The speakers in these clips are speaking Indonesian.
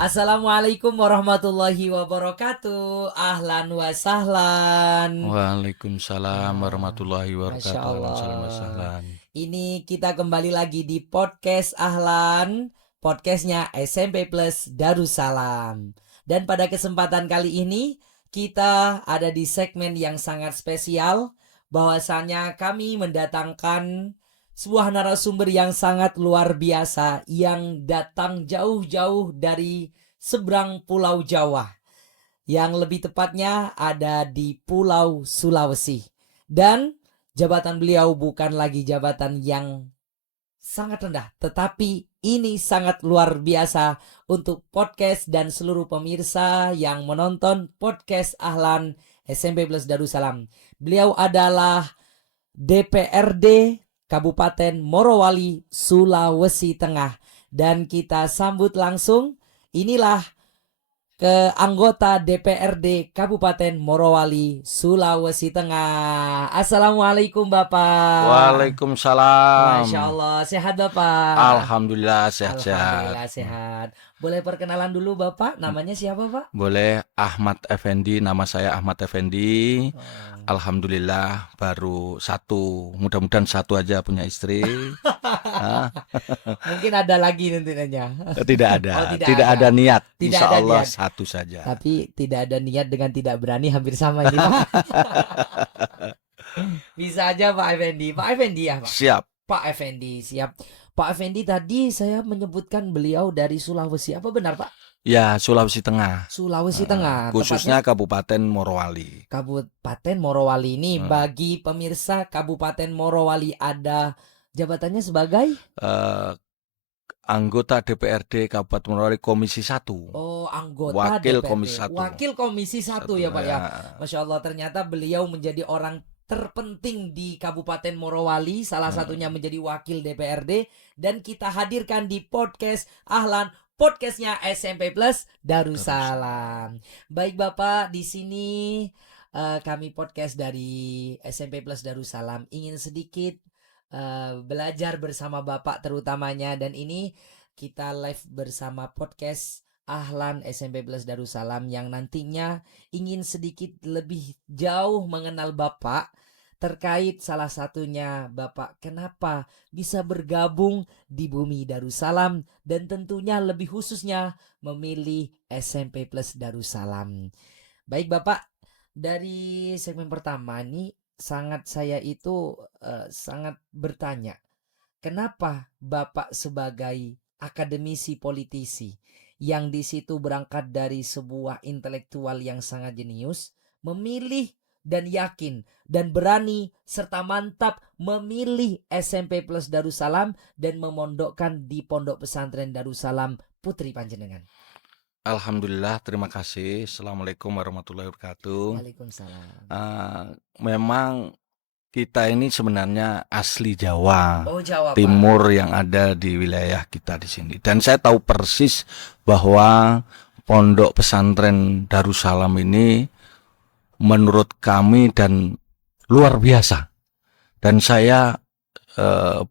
Assalamualaikum warahmatullahi wabarakatuh. Ahlan wa sahlan. Waalaikumsalam Ah, warahmatullahi Masya wabarakatuh. Ahlan salam Allah. wasahlan. Ini kita kembali lagi di podcast Ahlan, podcastnya SMP Plus Darussalam. Dan pada kesempatan kali ini kita ada di segmen yang sangat spesial, bahwasanya kami mendatangkan sebuah narasumber yang sangat luar biasa yang datang jauh-jauh dari seberang Pulau Jawa, yang lebih tepatnya ada di Pulau Sulawesi. Dan jabatan beliau bukan lagi jabatan yang sangat rendah, tetapi ini sangat luar biasa untuk podcast dan seluruh pemirsa yang menonton podcast Ahlan SMP Plus Darussalam. Beliau adalah DPRD Kabupaten Morowali, Sulawesi Tengah. Dan kita sambut langsung, inilah ke anggota DPRD Kabupaten Morowali, Sulawesi Tengah. Assalamualaikum Bapak. Masya Waalaikumsalam. Allah, sehat Bapak? Alhamdulillah sehat-sehat. Alhamdulillah sehat. Boleh perkenalan dulu Bapak, namanya siapa Pak? Boleh, Ahmad Effendi, nama saya Ahmad Effendi. Oh. Alhamdulillah baru satu, mudah-mudahan satu aja punya istri. Ah, Mungkin ada lagi nantinya. tidak Oh, ada, tidak tidak ada. ada niat. Tidak Insya ada Allah niat. satu saja. Tapi tidak ada niat dengan tidak berani hampir sama ini Pak. Bisa aja Pak Effendi. Pak Effendi ya Pak. Siap. Pak Effendi siap. Pak Effendi tadi saya menyebutkan beliau dari Sulawesi. Apa benar Pak? Ya, Sulawesi Tengah. Sulawesi Tengah. Khususnya Tepatnya Kabupaten Morowali. Kabupaten Morowali. Ini Eh, bagi pemirsa Kabupaten Morowali ada jabatannya sebagai Anggota DPRD Kabupaten Morowali Komisi 1. anggota Wakil DPRD. Komisi 1. Wakil Komisi 1 ya Pak ya. Ya. Masya Allah, ternyata beliau menjadi orang terpenting di Kabupaten Morowali, salah satunya menjadi wakil DPRD, dan kita hadirkan di podcast Ahlan, podcastnya SMP Plus Darussalam. Baik Bapak, di sini kami podcast dari SMP Plus Darussalam ingin sedikit belajar bersama Bapak terutamanya, dan ini kita live bersama podcast Ahlan SMP Plus Darussalam yang nantinya ingin sedikit lebih jauh mengenal Bapak, terkait salah satunya Bapak kenapa bisa bergabung di Bumi Darussalam, dan tentunya lebih khususnya memilih SMP Plus Darussalam. Baik Bapak, dari segmen pertama ini sangat bertanya, kenapa Bapak sebagai akademisi politisi yang di situ berangkat dari sebuah intelektual yang sangat jenius, memilih dan yakin dan berani serta mantap memilih SMP Plus Darussalam dan memondokkan di Pondok Pesantren Darussalam Putri Panjenengan? Alhamdulillah, terima kasih. Assalamualaikum warahmatullahi wabarakatuh. Waalaikumsalam. Memang kita ini sebenarnya asli Jawa Oh, Jawa Pak. Timur yang ada di wilayah kita di sini. Dan saya tahu persis bahwa Pondok Pesantren Darussalam ini menurut kami dan luar biasa. Dan saya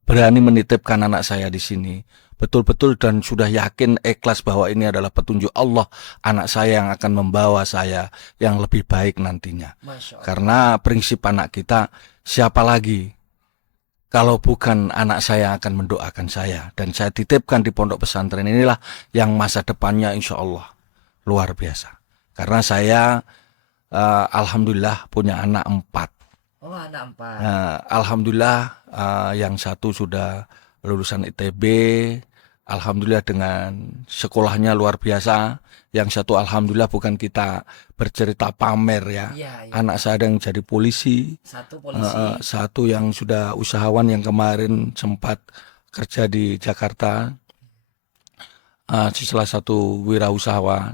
berani menitipkan anak saya di sini. Betul-betul dan sudah yakin ikhlas bahwa ini adalah petunjuk Allah, anak saya yang akan membawa saya yang lebih baik nantinya. Masya Allah. Karena prinsip anak kita, siapa lagi kalau bukan anak saya yang akan mendoakan saya. Dan saya titipkan di pondok pesantren inilah yang masa depannya insya Allah luar biasa. Karena saya alhamdulillah punya anak 4. Oh, anak 4. Alhamdulillah yang satu sudah lulusan ITB, alhamdulillah dengan sekolahnya luar biasa. Yang satu alhamdulillah bukan kita bercerita pamer ya. Iya. Anak saya yang jadi polisi. Satu polisi. Satu yang sudah usahawan yang kemarin sempat kerja di Jakarta. Salah satu wirausahawan.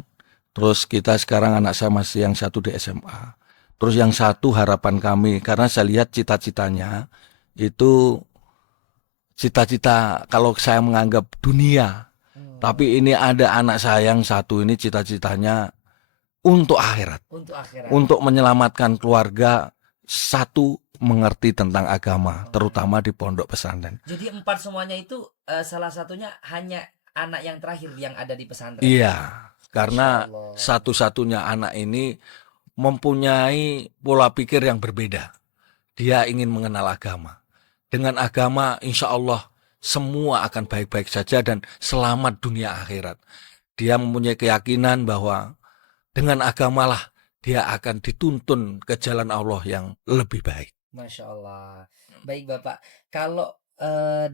Terus kita sekarang anak saya masih yang satu di SMA. Terus yang satu harapan kami, karena saya lihat cita-citanya itu cita-cita kalau saya menganggap dunia. Tapi ini ada anak saya yang satu ini cita-citanya untuk akhirat. Untuk akhirat. Untuk menyelamatkan keluarga, satu mengerti tentang agama, terutama di pondok pesantren. Jadi 4 semuanya itu salah satunya hanya anak yang terakhir yang ada di pesantren. Iya, karena Masya Allah. satu-satunya anak ini mempunyai pola pikir yang berbeda. Dia ingin mengenal agama. Dengan agama, insya Allah semua akan baik-baik saja dan selamat dunia akhirat. Dia mempunyai keyakinan bahwa dengan agamalah dia akan dituntun ke jalan Allah yang lebih baik. Masya Allah. Baik Bapak, kalau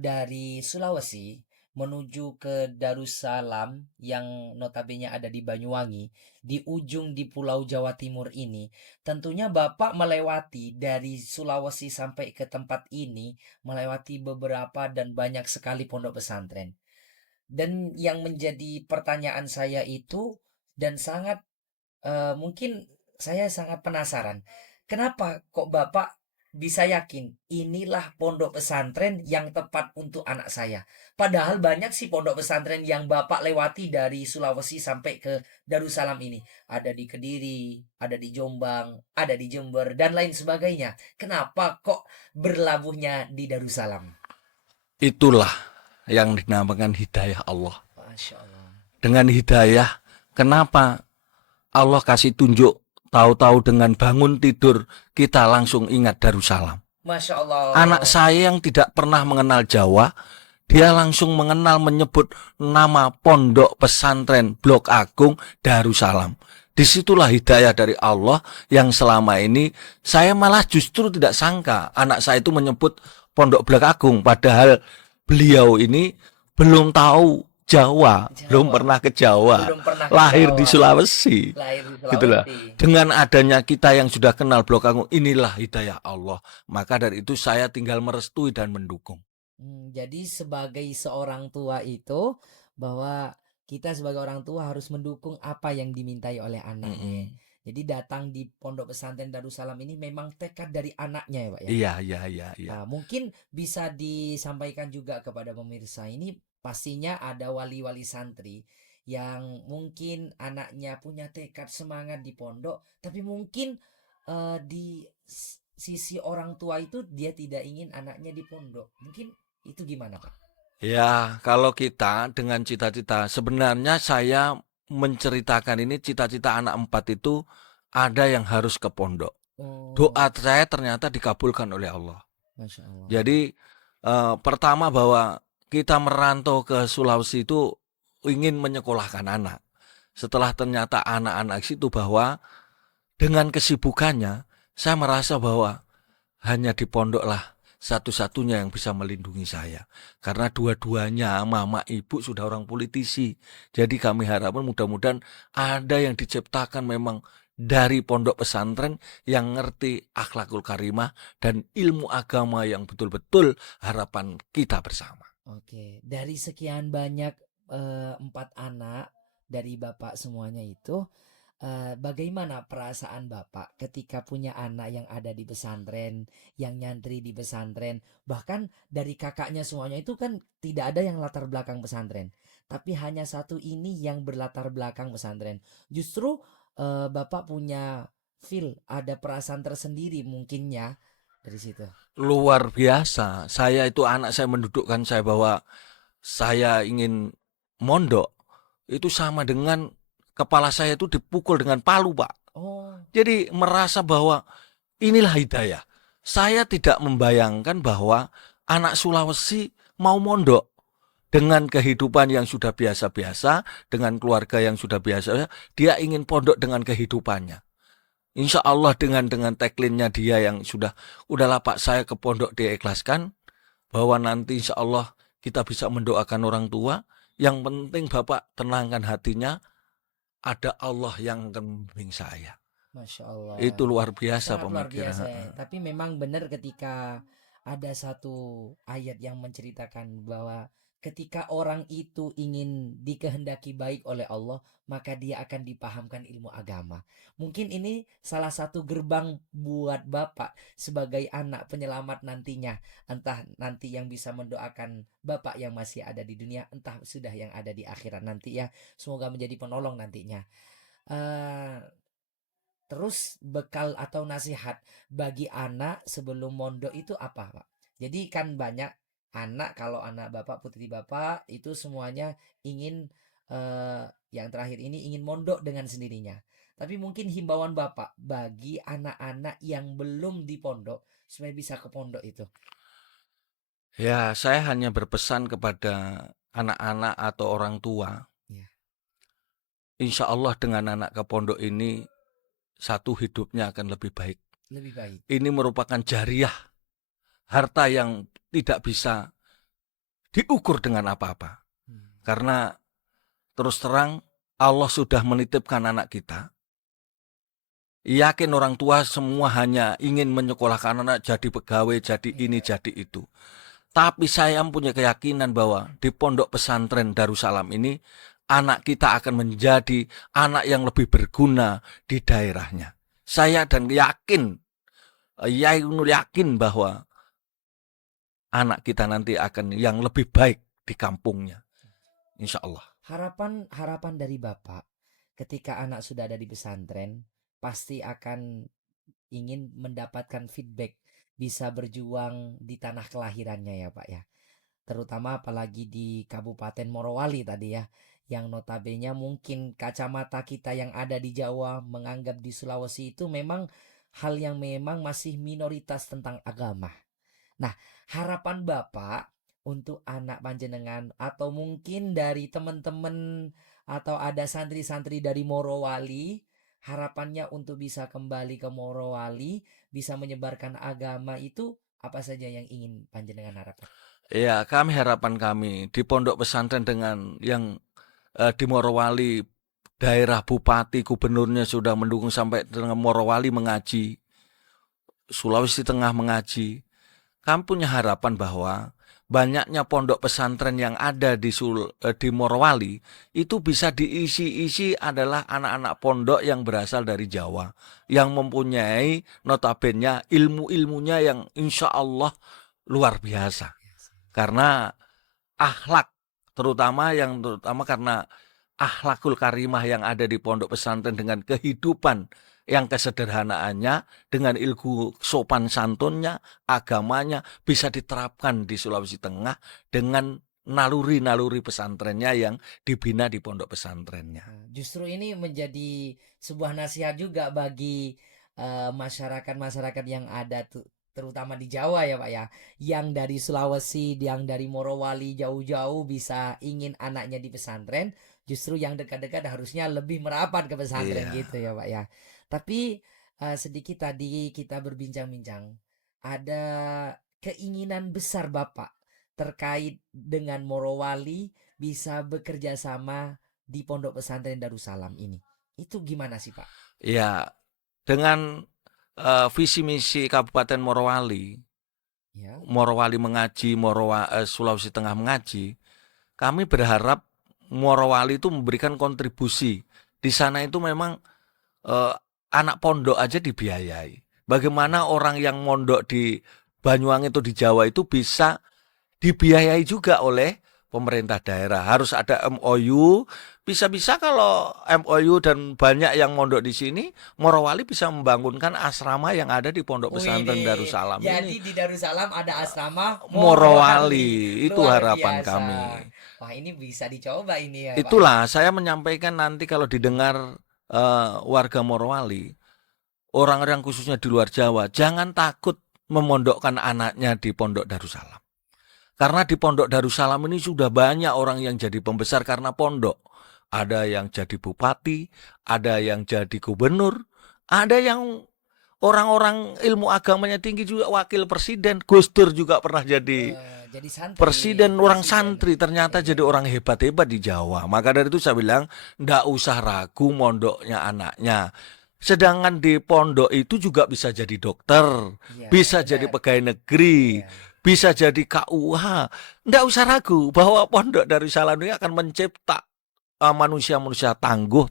dari Sulawesi menuju ke Darussalam yang notabene ada di Banyuwangi, di ujung di Pulau Jawa Timur ini, tentunya Bapak melewati dari Sulawesi sampai ke tempat ini, melewati beberapa dan banyak sekali pondok pesantren. Dan yang menjadi pertanyaan saya itu, dan sangat mungkin saya sangat penasaran, kenapa kok Bapak bisa yakin inilah pondok pesantren yang tepat untuk anak saya? Padahal banyak sih pondok pesantren yang Bapak lewati dari Sulawesi sampai ke Darussalam ini. Ada di Kediri, ada di Jombang, ada di Jember, dan lain sebagainya. Kenapa kok berlabuhnya di Darussalam? Itulah yang dinamakan hidayah Allah. Masya Allah. Dengan hidayah, kenapa Allah kasih tunjuk, tahu-tahu dengan bangun tidur kita langsung ingat Darussalam. Masya Allah. Anak saya yang tidak pernah mengenal Jawa, dia langsung mengenal menyebut nama pondok pesantren Blok Agung Darussalam. Disitulah hidayah dari Allah yang selama ini saya malah justru tidak sangka anak saya itu menyebut pondok Blok Agung. Padahal beliau ini belum tahu Jawa, belum pernah ke Jawa, Belum pernah ke lahir di Jawa. Sulawesi. Lahir di Gitulah. Sulawesi. Dengan adanya kita yang sudah kenal Blok Agung, inilah hidayah Allah. Maka dari itu saya tinggal merestui dan mendukung. Jadi sebagai seorang tua itu, bahwa kita sebagai orang tua harus mendukung apa yang dimintai oleh anaknya. Mm-mm. Jadi datang di Pondok Pesantren Darussalam ini memang tekad dari anaknya ya Pak ya. Iya, iya, iya, iya. Nah, mungkin bisa disampaikan juga kepada pemirsa ini, pastinya ada wali-wali santri yang mungkin anaknya punya tekad semangat di pondok, tapi mungkin di sisi orang tua itu dia tidak ingin anaknya di pondok. Mungkin itu gimana Pak? Ya, kalau kita dengan cita-cita, sebenarnya saya menceritakan ini cita-cita anak 4 itu ada yang harus ke pondok. Oh, Doa saya ternyata dikabulkan oleh Allah. Masya Allah. Jadi pertama bahwa kita merantau ke Sulawesi itu ingin menyekolahkan anak. Setelah ternyata anak-anak itu bahwa dengan kesibukannya, saya merasa bahwa hanya di pondoklah satu-satunya yang bisa melindungi saya. Karena dua-duanya mama ibu sudah orang politisi. Jadi kami harapkan mudah-mudahan ada yang diciptakan memang dari pondok pesantren yang ngerti akhlakul karimah dan ilmu agama yang betul-betul harapan kita bersama. Oke, dari sekian banyak 4 anak dari Bapak semuanya itu, bagaimana perasaan Bapak ketika punya anak yang ada di pesantren, yang nyantri di pesantren, bahkan dari kakaknya semuanya itu kan tidak ada yang latar belakang pesantren, tapi hanya satu ini yang berlatar belakang pesantren. Justru Bapak punya feel, ada perasaan tersendiri mungkinnya dari situ. Luar biasa. Saya itu anak saya mendudukkan saya bahwa saya ingin mondok itu sama dengan kepala saya itu dipukul dengan palu, Pak. Oh, Jadi merasa bahwa inilah hidayah. Saya tidak membayangkan bahwa anak Sulawesi mau mondok dengan kehidupan yang sudah biasa-biasa, dengan keluarga yang sudah biasa, dia ingin pondok dengan kehidupannya. Insya Allah dengan tagline-nya dia yang sudah, udahlah Pak saya ke pondok diikhlaskan, bahwa nanti insya Allah kita bisa mendoakan orang tua. Yang penting Bapak tenangkan hatinya, ada Allah yang akan membimbing saya. Masya Allah. Itu luar biasa Sangat luar biasa ya. pemikiran. Tapi memang benar ketika ada satu ayat yang menceritakan bahwa ketika orang itu ingin dikehendaki baik oleh Allah, maka dia akan dipahamkan ilmu agama. Mungkin ini salah satu gerbang buat Bapak sebagai anak penyelamat nantinya. Entah nanti yang bisa mendoakan Bapak yang masih ada di dunia, entah sudah yang ada di akhirat nanti ya. Semoga menjadi penolong nantinya. Eh, Terus bekal atau nasihat bagi anak sebelum mondok itu apa, Pak? Jadi kan banyak anak, kalau anak bapak, putri bapak itu semuanya ingin yang terakhir ini ingin mondok dengan sendirinya. Tapi mungkin himbauan bapak bagi anak-anak yang belum di pondok supaya bisa ke pondok itu. Ya, saya hanya berpesan kepada anak-anak atau orang tua. Ya. Insya Allah dengan anak ke pondok ini, satu hidupnya akan lebih baik. Lebih baik. Ini merupakan jariah, harta yang tidak bisa diukur dengan apa-apa. Karena terus terang Allah sudah menitipkan anak kita. Yakin orang tua semua hanya ingin menyekolahkan anak jadi pegawai, jadi ini, jadi itu. Tapi saya punya keyakinan bahwa di pondok pesantren Darussalam ini, anak kita akan menjadi anak yang lebih berguna di daerahnya. Saya dan yakin bahwa anak kita nanti akan yang lebih baik di kampungnya. Insya Allah. Harapan dari bapak ketika anak sudah ada di pesantren pasti akan ingin mendapatkan feedback, bisa berjuang di tanah kelahirannya ya Pak ya. Terutama apalagi di Kabupaten Morowali tadi ya, yang notabene mungkin kacamata kita yang ada di Jawa menganggap di Sulawesi itu memang hal yang memang masih minoritas tentang agama. Nah, harapan Bapak untuk anak panjenengan atau mungkin dari teman-teman atau ada santri-santri dari Morowali, harapannya untuk bisa kembali ke Morowali, bisa menyebarkan agama itu apa saja yang ingin panjenengan harapkan? Ya, harapan kami di pondok pesantren dengan yang di Morowali, daerah bupati, gubernurnya sudah mendukung sampai dengan Morowali mengaji, Sulawesi Tengah mengaji. Kami punya harapan bahwa banyaknya pondok pesantren yang ada di Morowali itu bisa diisi-isi adalah anak-anak pondok yang berasal dari Jawa, yang mempunyai notabene ilmu-ilmunya yang insya Allah luar biasa. Karena akhlak, terutama karena akhlakul karimah yang ada di pondok pesantren dengan kehidupan yang kesederhanaannya, dengan ilmu sopan santunnya, agamanya bisa diterapkan di Sulawesi Tengah dengan naluri-naluri pesantrennya yang dibina di pondok pesantrennya. Justru ini menjadi sebuah nasihat juga bagi masyarakat-masyarakat yang ada terutama di Jawa ya Pak ya, yang dari Sulawesi, yang dari Morowali jauh-jauh bisa ingin anaknya di pesantren, justru yang dekat-dekat harusnya lebih merapat ke pesantren gitu ya Pak ya. Tapi sedikit tadi kita berbincang-bincang, ada keinginan besar Bapak terkait dengan Morowali bisa bekerja sama di Pondok Pesantren Darussalam ini. Itu gimana sih Pak? Ya, dengan visi misi Kabupaten Morowali, Ya. Morowali mengaji, Sulawesi Tengah mengaji, kami berharap Morowali itu memberikan kontribusi. Di sana itu memang anak pondok aja dibiayai. Bagaimana orang yang mondok di Banyuwangi itu di Jawa itu bisa dibiayai juga oleh pemerintah daerah. Harus ada MOU. Bisa-bisa kalau MOU dan banyak yang mondok di sini, Morowali bisa membangunkan asrama yang ada di Pondok Pesantren Darussalam jadi ini. di Darussalam ada asrama Morowali, itu luar harapan biasa. kami. Wah ini bisa dicoba ini ya Pak. Itulah saya menyampaikan nanti kalau didengar warga Morowali, orang-orang khususnya di luar Jawa, jangan takut memondokkan anaknya di Pondok Darussalam. Karena di Pondok Darussalam ini sudah banyak orang yang jadi pembesar karena pondok. Ada yang jadi bupati, ada yang jadi gubernur, ada yang orang-orang ilmu agamanya tinggi juga wakil presiden. Gus Dur juga pernah jadi santri, presiden, orang santri, ternyata jadi orang hebat-hebat di Jawa. Maka dari itu saya bilang, ndak usah ragu mondoknya anaknya. Sedangkan di pondok itu juga bisa jadi dokter, bisa jadi pegawai negeri, bisa jadi KUH. Ndak usah ragu bahwa pondok Darussalam ini akan mencetak manusia-manusia tangguh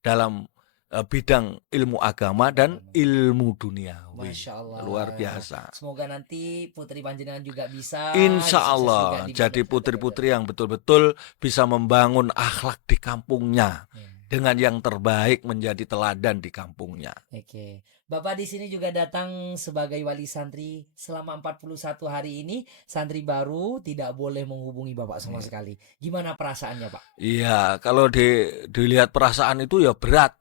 dalam bidang ilmu agama dan ilmu dunia. Masya Allah. Luar biasa. Semoga nanti putri panjenengan juga bisa. Insya Allah jadi putri-putri yang betul-betul bisa membangun akhlak di kampungnya. dengan yang terbaik menjadi teladan di kampungnya. Oke. Bapak di sini juga datang sebagai wali santri selama 41 hari ini, santri baru tidak boleh menghubungi Bapak sama sekali. Gimana perasaannya, Pak? Iya, kalau dilihat perasaan itu ya berat.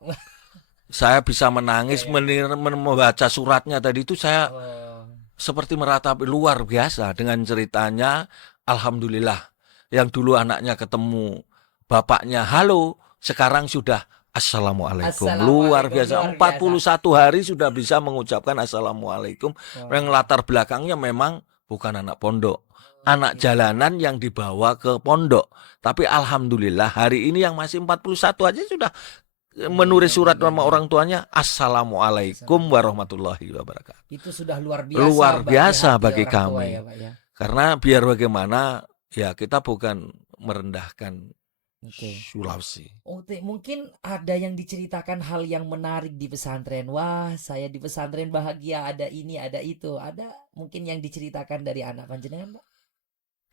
Saya bisa menangis Ya, ya. membaca suratnya tadi itu saya Oh, seperti meratapi luar biasa dengan ceritanya. Alhamdulillah, yang dulu anaknya ketemu bapaknya halo, sekarang sudah assalamualaikum. Luar Assalamualaikum, biasa, luar empat biasa. puluh satu hari sudah bisa mengucapkan assalamualaikum. Yang Wah, latar belakangnya memang bukan anak pondok, oh anak gitu. jalanan yang dibawa ke pondok. Tapi alhamdulillah hari ini yang masih 41 aja sudah Iya, iya, menulis iya, surat iya, sama iya. orang tuanya, assalamualaikum Assalamualaikum. warahmatullahi wabarakatuh. Itu sudah luar biasa Luar bagi biasa hati bagi orang tua kami. ya, Pak ya. Karena biar bagaimana, ya kita bukan merendahkan Oke. Sulawesi. Mungkin ada yang diceritakan hal yang menarik di pesantren. Wah, saya di pesantren bahagia, ada ini, ada itu. Ada mungkin yang diceritakan dari anak panjenengan, Pak?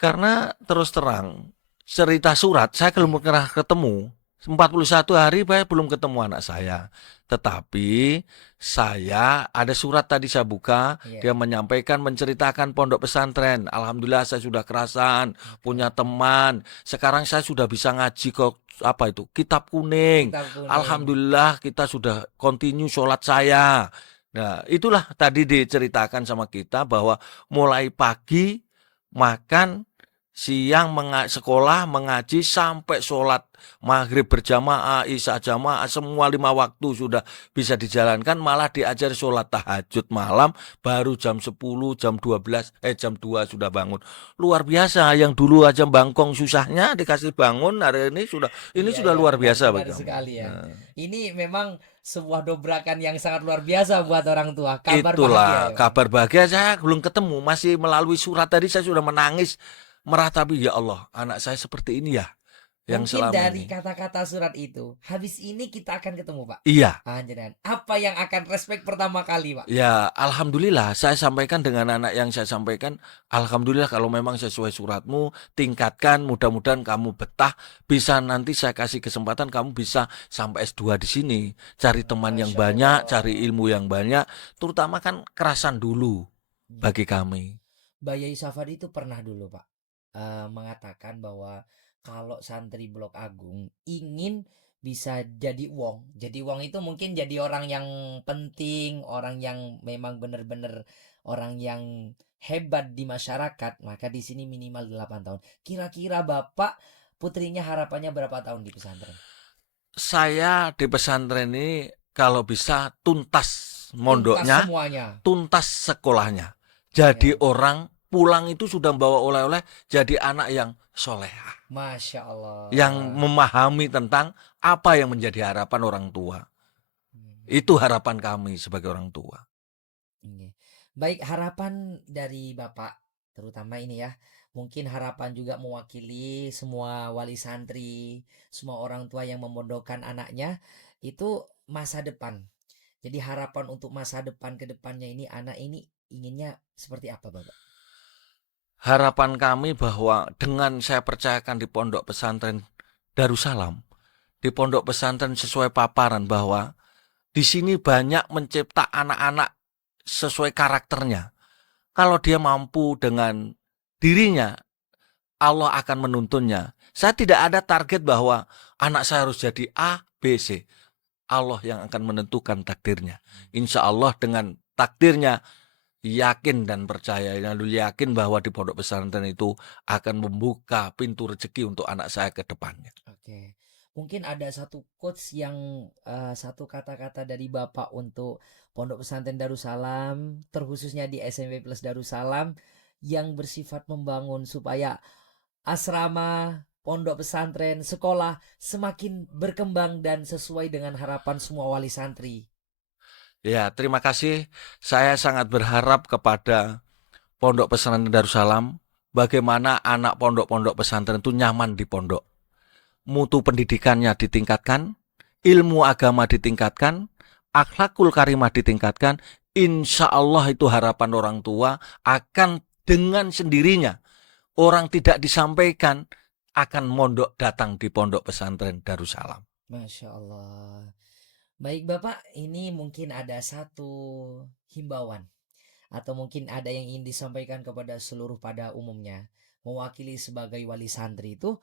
Karena terus terang, cerita surat saya belum Iya, pernah ketemu. 41 hari saya belum ketemu anak saya. Tetapi saya ada surat tadi saya buka, iya. dia menyampaikan menceritakan pondok pesantren. Alhamdulillah saya sudah kerasan, Oke. punya teman. Sekarang saya sudah bisa ngaji kok apa itu? Kitab kuning. Kitab kuning. Alhamdulillah kita sudah continue sholat saya. Nah, itulah tadi diceritakan sama kita bahwa mulai pagi makan, siang sekolah mengaji sampai sholat maghrib berjamaah, isya jamaah, semua 5 waktu sudah bisa dijalankan. Malah diajar sholat tahajud malam baru jam 10, jam 12, jam 2 sudah bangun. Luar biasa, yang dulu aja bangkong susahnya dikasih bangun, hari ini Iya, sudah iya, luar benar, biasa benar bagi kami. sekali ya. Nah, Ini memang sebuah dobrakan yang sangat luar biasa buat orang tua. Kabar bahagia itulah ya, Pak. kabar bahagia. Saya belum ketemu, masih melalui surat tadi saya sudah menangis meratapi, ya Allah, anak saya seperti ini ya yang Mungkin selama dari ini. kata-kata surat itu, habis ini kita akan ketemu, Pak. Iya, Anjuran. Apa yang akan respect pertama kali, Pak? ya alhamdulillah saya sampaikan dengan anak yang saya sampaikan, alhamdulillah kalau memang sesuai suratmu, tingkatkan, mudah-mudahan kamu betah, bisa nanti saya kasih kesempatan kamu bisa sampai S2 di sini, cari teman yang Masya banyak, cari Allah. ilmu yang banyak, terutama kan kerasan dulu Iya. bagi kami. Mbak Yai Safari itu pernah dulu, Pak, mengatakan bahwa kalau santri Blok Agung ingin bisa jadi wong. Jadi wong itu mungkin jadi orang yang penting, orang yang memang benar-benar orang yang hebat di masyarakat, maka di sini minimal 8 tahun. Kira-kira Bapak putrinya harapannya berapa tahun di pesantren? Saya di pesantren ini kalau bisa tuntas Tuntas mondoknya, semuanya. tuntas sekolahnya. Jadi Ya, orang pulang itu sudah membawa oleh-oleh, jadi anak yang soleha, Masya yang Allah. memahami tentang apa yang menjadi harapan orang tua. Itu harapan kami sebagai orang tua. Oke. Baik, harapan dari Bapak, terutama ini ya, mungkin harapan juga mewakili semua wali santri, semua orang tua yang memondokkan anaknya, itu masa depan. Jadi harapan untuk masa depan ke depannya ini, anak ini inginnya seperti apa, Bapak? Harapan kami bahwa dengan saya percayakan di pondok pesantren Darussalam, di pondok pesantren sesuai paparan bahwa di sini banyak mencipta anak-anak sesuai karakternya. Kalau dia mampu dengan dirinya, Allah akan menuntunnya. Saya tidak ada target bahwa anak saya harus jadi A, B, C. Allah yang akan menentukan takdirnya. Insya Allah dengan takdirnya yakin dan percaya, lalu yakin bahwa di pondok pesantren itu akan membuka pintu rezeki untuk anak saya ke depannya. Oke. Mungkin ada satu quotes yang satu kata-kata dari Bapak untuk Pondok Pesantren Darussalam, terkhususnya di SMP Plus Darussalam yang bersifat membangun supaya asrama, pondok pesantren, sekolah semakin berkembang dan sesuai dengan harapan semua wali santri. Ya, terima kasih. Saya sangat berharap kepada pondok pesantren Darussalam, bagaimana anak pondok-pondok pesantren itu nyaman di pondok. Mutu pendidikannya ditingkatkan, ilmu agama ditingkatkan, akhlakul karimah ditingkatkan. Insya Allah itu harapan orang tua akan dengan sendirinya. Orang tidak disampaikan akan mondok datang di pondok pesantren Darussalam. Masya Allah. Baik Bapak, ini mungkin ada satu himbauan atau mungkin ada yang ingin disampaikan kepada seluruh pada umumnya. Mewakili sebagai wali santri itu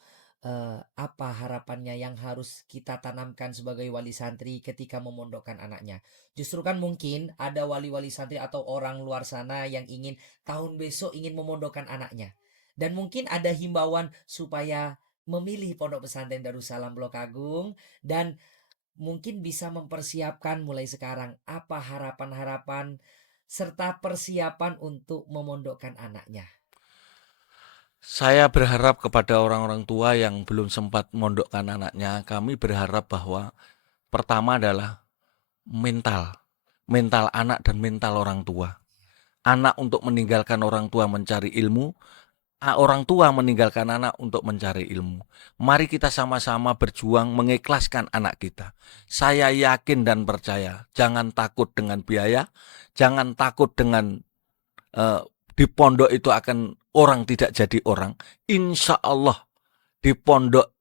apa harapannya yang harus kita tanamkan sebagai wali santri ketika memondokkan anaknya. Justru kan mungkin ada wali-wali santri atau orang luar sana yang ingin tahun besok ingin memondokkan anaknya. Dan mungkin ada himbauan supaya memilih Pondok Pesantren Darussalam Blok Agung dan mungkin bisa mempersiapkan mulai sekarang apa harapan-harapan serta persiapan untuk memondokkan anaknya. Saya berharap kepada orang-orang tua yang belum sempat mondokkan anaknya, kami berharap bahwa pertama adalah mental anak dan mental orang tua. Anak untuk meninggalkan orang tua mencari ilmu, orang tua meninggalkan anak untuk mencari ilmu. Mari kita sama-sama berjuang mengikhlaskan anak kita. Saya yakin dan percaya, jangan takut dengan biaya, jangan takut dengan di pondok itu akan orang tidak jadi orang. Insya Allah di pondok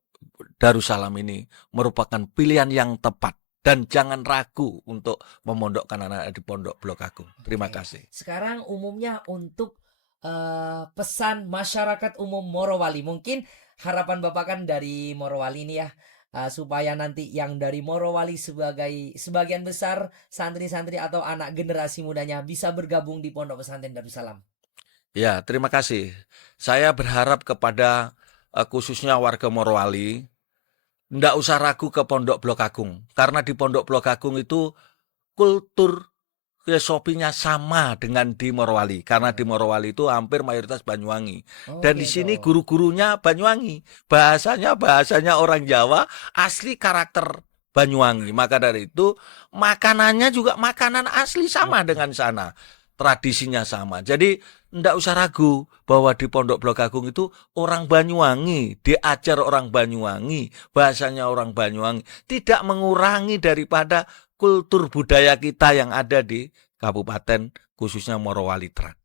Darussalam ini merupakan pilihan yang tepat. Dan jangan ragu untuk memondokkan anak di Pondok Blok Agung. Terima Oke. kasih. Sekarang umumnya untuk pesan masyarakat umum Morowali. Mungkin harapan Bapak kan dari Morowali ini ya. Supaya nanti yang dari Morowali sebagai sebagian besar santri-santri atau anak generasi mudanya bisa bergabung di Pondok Pesantren Darussalam. Ya, terima kasih. Saya berharap kepada khususnya warga Morowali, ndak usah ragu ke Pondok Blok Agung. Karena di Pondok Blok Agung itu kultur filosofinya sama dengan di Morowali. Karena di Morowali itu hampir mayoritas Banyuwangi. Oh Dan di gitu. sini guru-gurunya Banyuwangi. Bahasanya orang Jawa, asli karakter Banyuwangi. Maka dari itu makanannya juga makanan asli sama Oke. dengan sana. Tradisinya sama. Jadi ndak usah ragu bahwa di Pondok Blok Agung itu orang Banyuwangi, diajar orang Banyuwangi, bahasanya orang Banyuwangi, tidak mengurangi daripada kultur budaya kita yang ada di kabupaten khususnya Morowali Trans.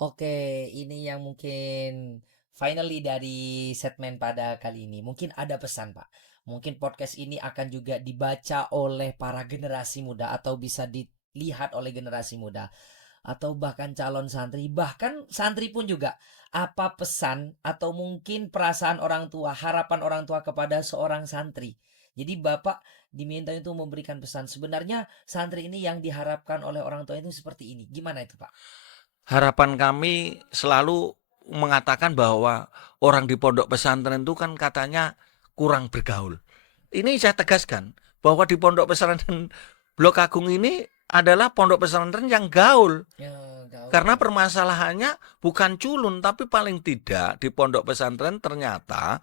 Oke, ini yang mungkin finally dari segmen pada kali ini. Mungkin ada pesan, Pak. Mungkin podcast ini akan juga dibaca oleh para generasi muda atau bisa dilihat oleh generasi muda atau bahkan calon santri, bahkan santri pun juga. Apa pesan atau mungkin perasaan orang tua, harapan orang tua kepada seorang santri? Jadi Bapak diminta untuk memberikan pesan. Sebenarnya santri ini yang diharapkan oleh orang tua itu seperti ini. Gimana itu, Pak? Harapan kami selalu mengatakan bahwa orang di pondok pesantren itu kan katanya kurang bergaul. Ini saya tegaskan bahwa di pondok pesantren Blok Agung ini adalah pondok pesantren yang gaul. Ya, gaul Karena ya. permasalahannya bukan culun, tapi paling tidak di pondok pesantren ternyata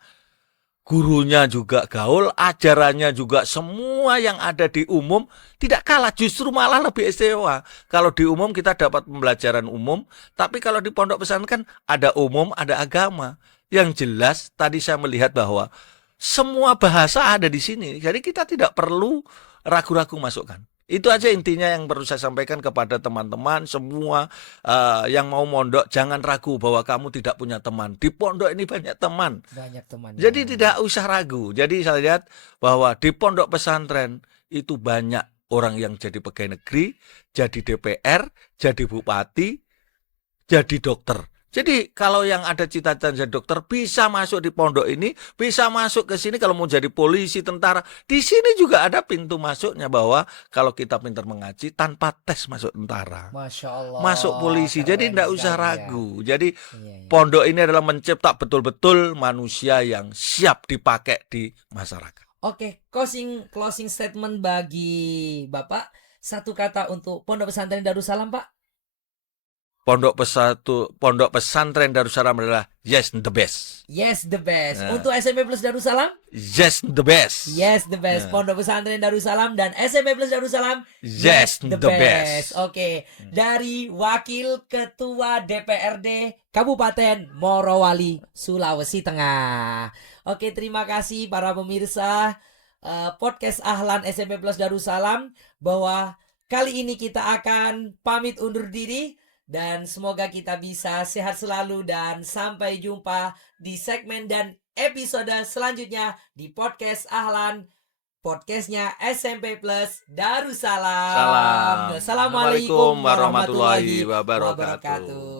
gurunya juga gaul, ajarannya juga semua yang ada di umum tidak kalah, justru malah lebih istimewa. Kalau di umum kita dapat pembelajaran umum, tapi kalau di pondok pesantren kan ada umum, ada agama. Yang jelas tadi saya melihat bahwa semua bahasa ada di sini, jadi kita tidak perlu ragu-ragu masukkan. Itu aja intinya yang perlu saya sampaikan kepada teman-teman semua yang mau mondok, jangan ragu bahwa kamu tidak punya teman. Di pondok ini banyak teman. Banyak temannya. Jadi tidak usah ragu. Jadi saya lihat bahwa di pondok pesantren itu banyak orang yang jadi pegawai negeri, jadi DPR, jadi bupati, jadi dokter. Jadi kalau yang ada cita-cita jadi dokter bisa masuk di pondok ini, bisa masuk ke sini kalau mau jadi polisi, tentara. Di sini juga ada pintu masuknya bahwa kalau kita pintar mengaji tanpa tes masuk tentara, Masya masuk Allah, polisi. Jadi keren tidak usah sekali ya. ragu. Jadi Iya, iya. pondok ini adalah mencetak betul-betul manusia yang siap dipakai di masyarakat. Oke, closing statement bagi Bapak. Satu kata untuk Pondok Pesantren Darussalam, Pak. Pondok pesantren Darussalam adalah yes the best. Yes, the best. Nah, Untuk SMP Plus Darussalam? yes the best. Yes, the best. Nah, Pondok Pesantren Darussalam dan SMP Plus Darussalam? yes the best. Oke, dari Wakil Ketua DPRD Kabupaten Morowali, Sulawesi Tengah. Oke, terima kasih para pemirsa podcast Ahlan SMP Plus Darussalam bahwa kali ini kita akan pamit undur diri dan semoga kita bisa sehat selalu dan sampai jumpa di segmen dan episode selanjutnya di podcast Ahlan podcastnya SMP Plus Darussalam. Salam. Assalamualaikum warahmatullahi wabarakatuh. wabarakatuh.